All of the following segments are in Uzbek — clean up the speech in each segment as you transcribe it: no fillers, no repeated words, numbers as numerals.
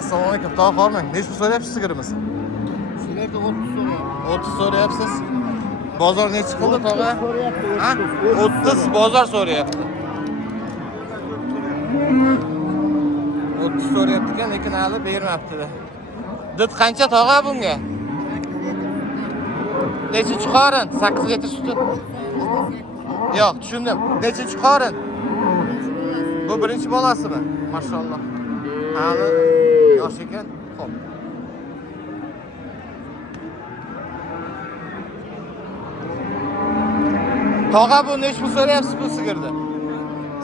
Assalomu alaykum, tog' hormang. Nechta so'rayapsiz sigirimiz? Sizlarga 30 so'rayapti. 30 so'rayapsiz. Bozor necha qildi, tog'a? Ha? 30 30 bozor so'rayapti. 30 so'rayapti ekan, lekin hali bermabdi. Did qancha tog'a bunga? Nechinchi qorin? 8 litr suti. Yo'q, tushundim. Nechinchi qorin? Bu birinchi bolasimi? Mashalloh. Hali yosh ekan. Xo'p. Tog'a bu nechta so'rayapsiz bu sigirni?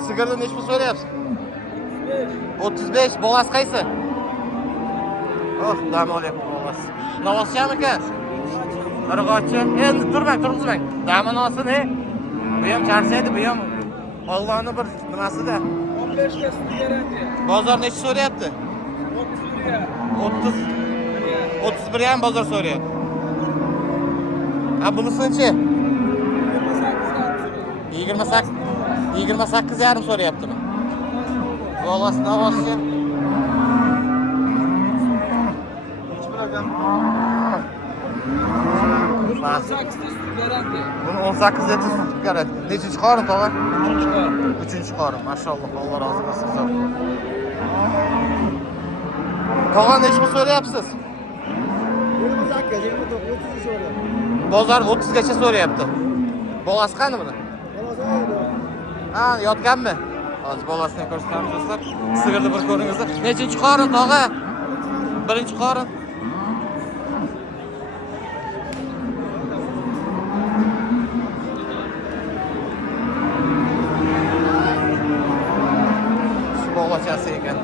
Sigirni nechta so'rayapsiz? 35. Bolasi qaysi? Oh, dam olyapti bolasi. Novosiyam ekan? Irg'ochi. Endi turmang, turg'izmang. Damini olsin, Bu ham charchaydi, bu ham Allohning bir nimasida. 15 ta suti garantiya. Bozor necha so'rayapti? 30. 31 ham bozor so'rayapti. Ha, bunisi-chi? 28. 28 yarim so'rayaptimi? Bolasi Novosiya. Buni 18 ta suti garantiya. Buni 18 litr sut garantiya. Nechinchi qorin, tog'a? 3 qorin. 3-chi qorin. Mashalloh, Alloh rozi bo'lsin. Tog'a nechta so'rayapsiz? 28, 29, 30 so'rayapti. Bozor 30 gacha so'rayapti. Bolasi qani buni? Ha, yotganmi? Hozir bolasini ko'rsatamiz do'stlar. Sigirni bir ko'ringizlar. Nechinchi qorin, tog'a? Birinchi qorin. Bolachasi ekan.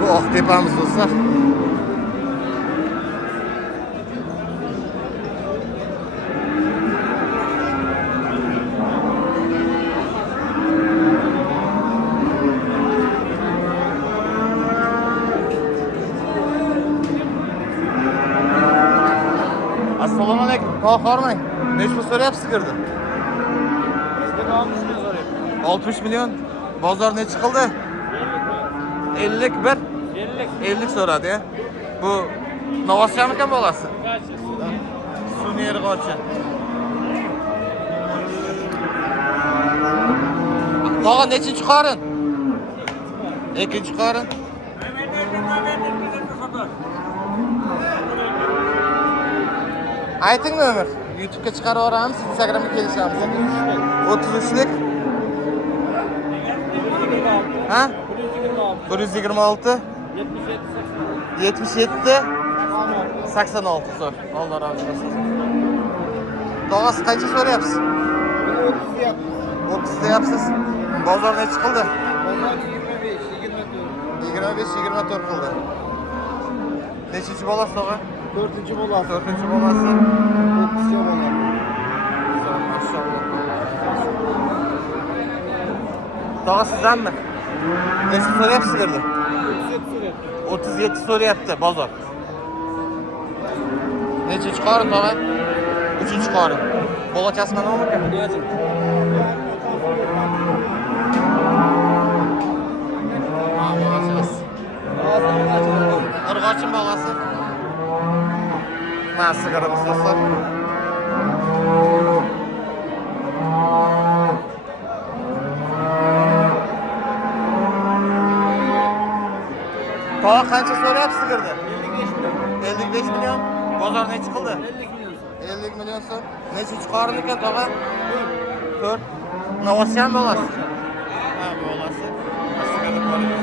Bu oq tepamiz do'stlar. Assalomu alaykum. Tog' hormang. Nechta so'rayapsiz sigirni? 60 milyon. Bozor necha qildi? 51. 50 so'radi ya. Bu Novosiyamikan bolasi? Sun'iy irg'ochi. Tog'a nechinchi qorin? Ikkinchi qorin. Ayting nomer. YouTube'ga chiqarib yuboramiz, Instagramga kelishamiz. 33lik. Ha? 126 77 86 so'r. Alloh razı olsun. Tog'asi qancha so'rayapsiz? 30 deyapti. 30 deyapsiz. Bozor necha qildi? Bozor 25, 24. 25-24 qildi. Nechinchi bolasi tog'a? 4-chi bolasi. 4-chi bolasi. 30 bolasi. Güzel, maşallah. Tog'a sizdanmi? Necha so'rayapsiz sigirni? 37 so'rayapti. 37 so'rayapti bozor. Nechinchi qorin tog'a? 3-chi qorin. Bolachasi mana omikan? Ha, bolachasi. Irg'ochim bolasi. Mana sigirimiz do'stlar. Tog'a qancha so'rayapsiz sigirni? 55 milyon. Bozor necha qildi? 50 milyon so'm. Nechinchi qorin ekan tog'a? 4. Novosiyam bolasi. Ha, bolasi. Sigirni ko'ringiz.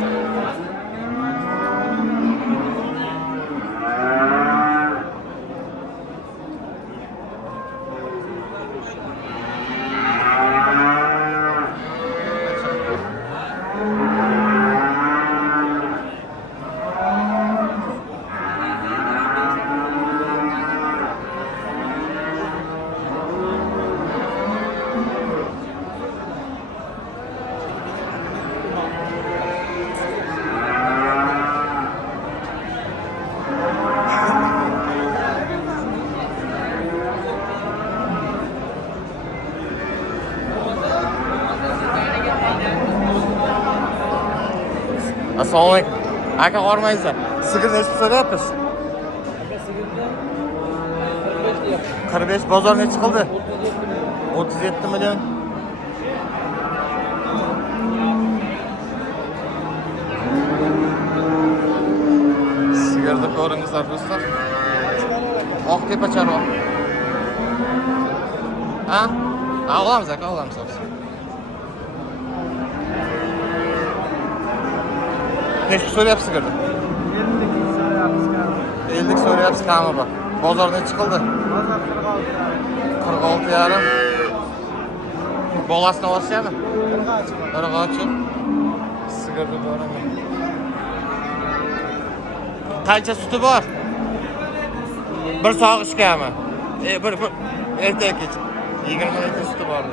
Assalomu alaykum. Aka qormaysizlar. Sigir nechta so'rayapsiz? Aka sigirda 45 deyapti. 45 bozor necha qildi? 37 million. Sigirni ko'ringizlar do'stlar. Oqtepa chorva. Ha? Olamiz aka, olamiz. Nechta so'rayapsiz sigirni? 50 so'rayapsiz kami bor. Bozor necha qildi? Bozor 46 yarim. Bolasini olasizmi? 40. Sigirni ko'raman. Qancha suti bor? Bir sog'ishgami? Bir ertaga kech. 20 litr suti bor.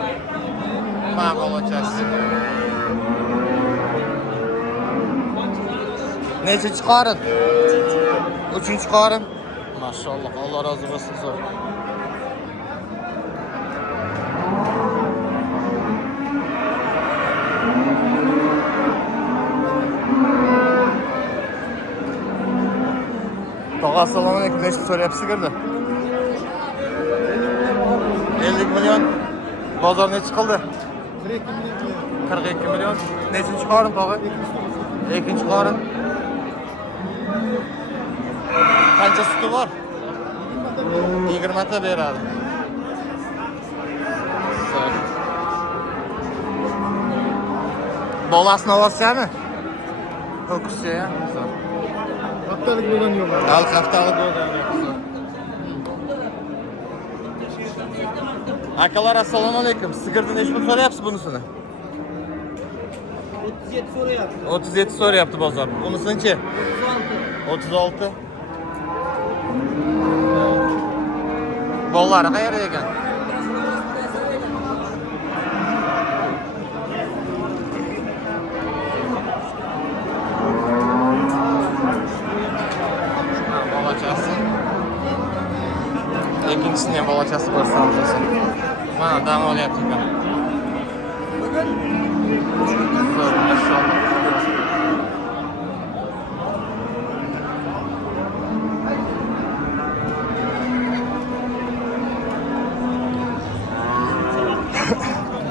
Ma'qul ochasiz. Nechinchi qorin? 3-chi qorin. Maşallah, Allah razı olsun. Toğa assalomu alaykum. Nechta so'rayapsiz sigirni? 50 million. Bozor necha qildi? 42 million. Nechinchi qorin tog'a? 2-chi qorin. Qancha suti bor? 20 ta beradi. Bolasini olasizmi? Ho'kizcha ya. Haftalik bo'lgan yo'q. Haftalik bo'lgan yo'q. Akalar assalomu alaykum. Sigirni nechta pul so'rayapsiz bunisini? 37 so'rayapti. 37 so'rayapti bozor. Bunisini-chi? 36. Bollari qayerda ekan? Bolachasi. Ikkinchisini ham bolachasi ko'rsam o'zi. Mana dam olyapti ekan. Maşallah.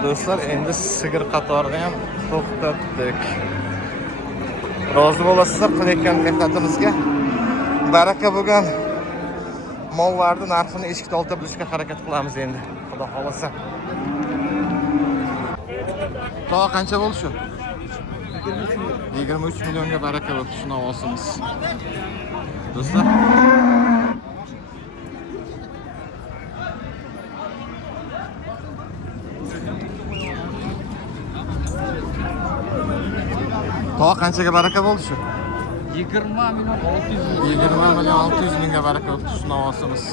Do'stlar, endi sigir qatorini ham to'xtatdik. Rozi bo'lasizlar qilayotgan mehnatimizga. Baraka bo'lgan mollarni narxini eshikda olta bilishga harakat qilamiz endi. Xudo xolasa. To'a qancha bo'ldi shu? 23 millionga baraka bo'ldi, shuni olsangiz. Do'stlar, To'a qanchaga baraka bo'ldi shu? 20 million 600 ming. 20 million 600 mingga baraka bo'ldi, shuni olsangiz.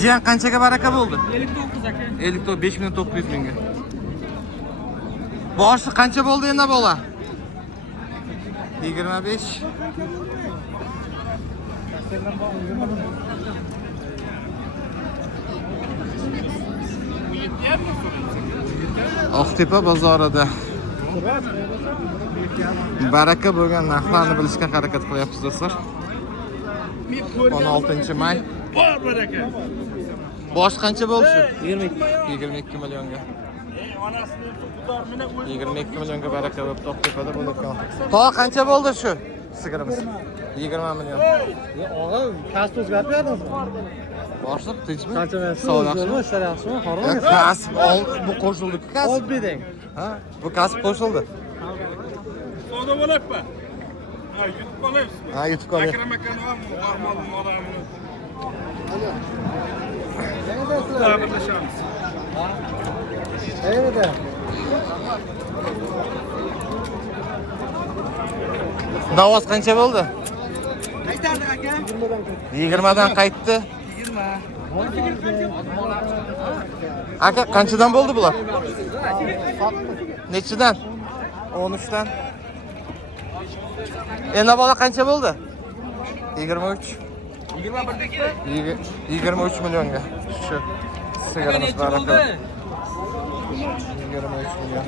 Jiyan qanchaga baraka bo'ldi? 59 aka. 59 5 million 900 mingga. Boshi qancha bo'ldi endi bola? 25. Oqtepa bozorida baraka bo'lgan narxlarni bilishga harakat qilyapmiz do'stlar. 16-may. Bor baraka. Bosh qancha bo'ldi shu? 22 millionga. Onasini tutarmini 22 millionga baraka bo'lib Oqtepada bo'layotgan. To'a qancha bo'ldi shu sigirimiz? 20 million. og'a kasb o'zgartirdingizmi? Boshliq tinchmi? Qancha Sog' yaxshimi? ishlar yaxshimi? Hormi? Kasb bu qo'shildi-ku kasb. Olib bering. Ha, bu kasb qo'shildi. Savdo bo'lyapti. Ha, yutib qolyapsiz. Ha, yutib qolyapti. Akram akani ham barmoqni odamini. Birlashamiz. Qayerda? Navoz qancha bo'ldi? Qaytardi aka? 20 dan qaytdi. 20. Aka qanchadan bo'ldi bular? Nechidan? 13 dan. Endi bola qancha bo'ldi? 23. 23 milyonga. Şu sigaramız baraka. 23 milyon.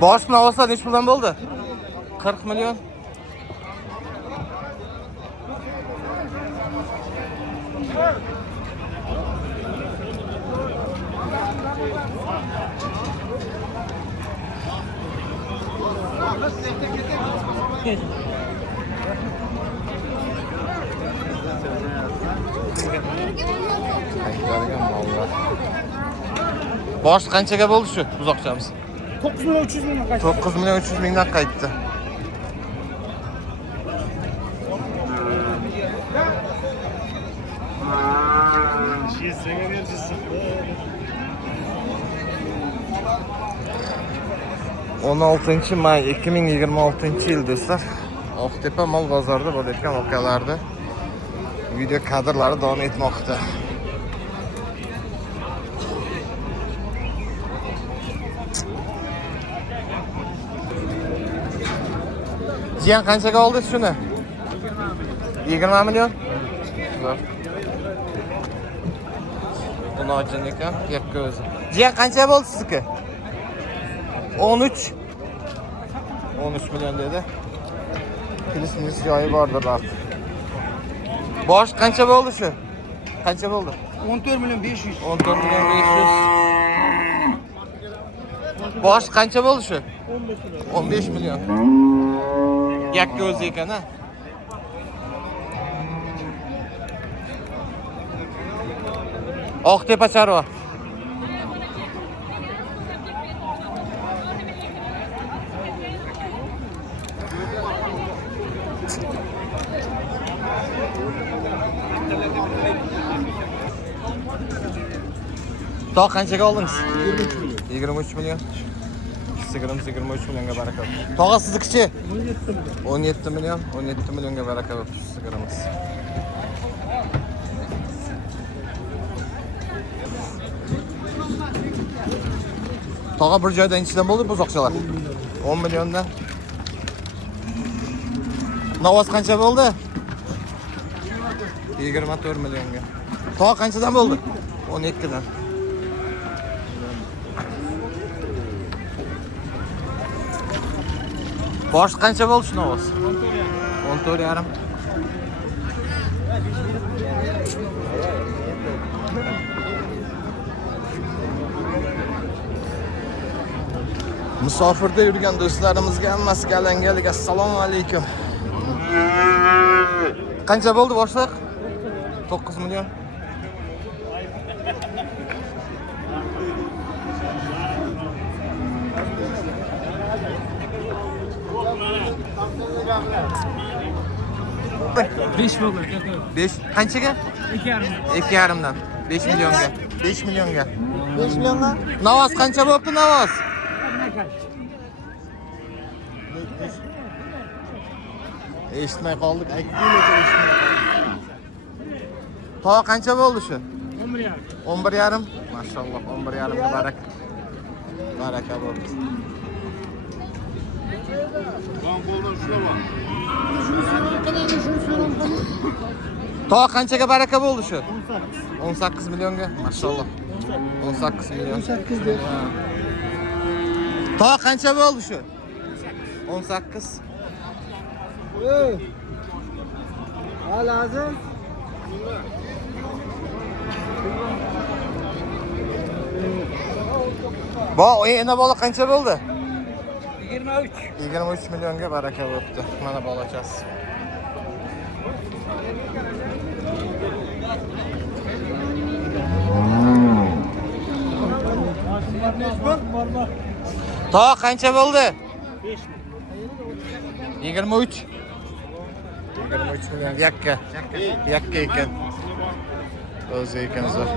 Boshni olsa necha puldan bo'ldi? 40 milyon. Bosh qanchaga bo'ldi shu uzoqchamiz? 9 milyon 300 milyon kaç? 9 milyon 300 mingdan qaytdi. On 6 may 2026 yil do'stlar. Oqtepa mol bozorida bo'layotgan voqealarda video kadrlari davom etmoqda. Jiyan qanchaga oldi shuni? 20 milyon. Buni ochun ekan, yakka o'zi. Jiyan qancha bo'ldi sizniki? 13 milyon dedi. Plusimiz joyi bordir artık. Bosh qancha bo'ldi shu? Qancha bo'ldi? 14 milyon 500. 14 milyon 500. Bosh qancha bo'ldi shu? 15 milyon. Yakka o'zi ekan ha. Oqtepa Charva. Tog' qanchaga oldingiz? 23 milyon. Sigirimiz 23 milyonga baraka bo'libdi. Tog'a siznikichi? 17 milyon. 17 milyonga baraka bo'libdi sigirimiz. Tog'a bir joydan ichidan bo'ldi buzoqchalar. 10 milyondan. Navoz qancha bo'ldi? 24 milyonga. Tog'a qanchadan bo'ldi? 12 dan. Bosh qancha bo'ldi shu navoz? 14,5. Musofirda yurgan do'stlarimizga hammasiga alangalik assalomu alaykum. Qancha bo'ldi boshliq? 9 milyon. Beş bo'ldi. 5 qanchaga? 2,5 dan. 5 milyonga. 5 milyonga. 5 milyonga. Navoz qancha bo'libdi navoz? Eshitmay qoldik. Tog' qancha bo'ldi shu? 11,5. 11,5. Maşallah 11,5 ga baraka. Baraka bo'ldi. Lan qo'ldan shuna bor. Tog' qanchaga baraka bo'ldi shu? 18 milyonga. Maşallah. 18 milyon. 18 de. Tog' qancha bo'ldi shu? 18. Ha lazım. Bu ena bola qancha bo'ldi? 23. 23 milyonga baraka bo'libdi. Mana bolachasi. Tog' qancha bo'ldi? 23. 23 milyon yakka. Yakka ekan. O'zi ekan zo'r.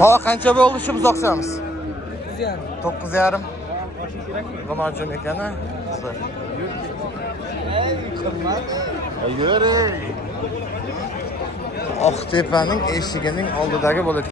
Tog' qancha bo'ldi shu buzoqchamiz? 9,5. G'amajin ekan-a. Yuri. Oqtepaning eshigining oldidagi bo'ladi.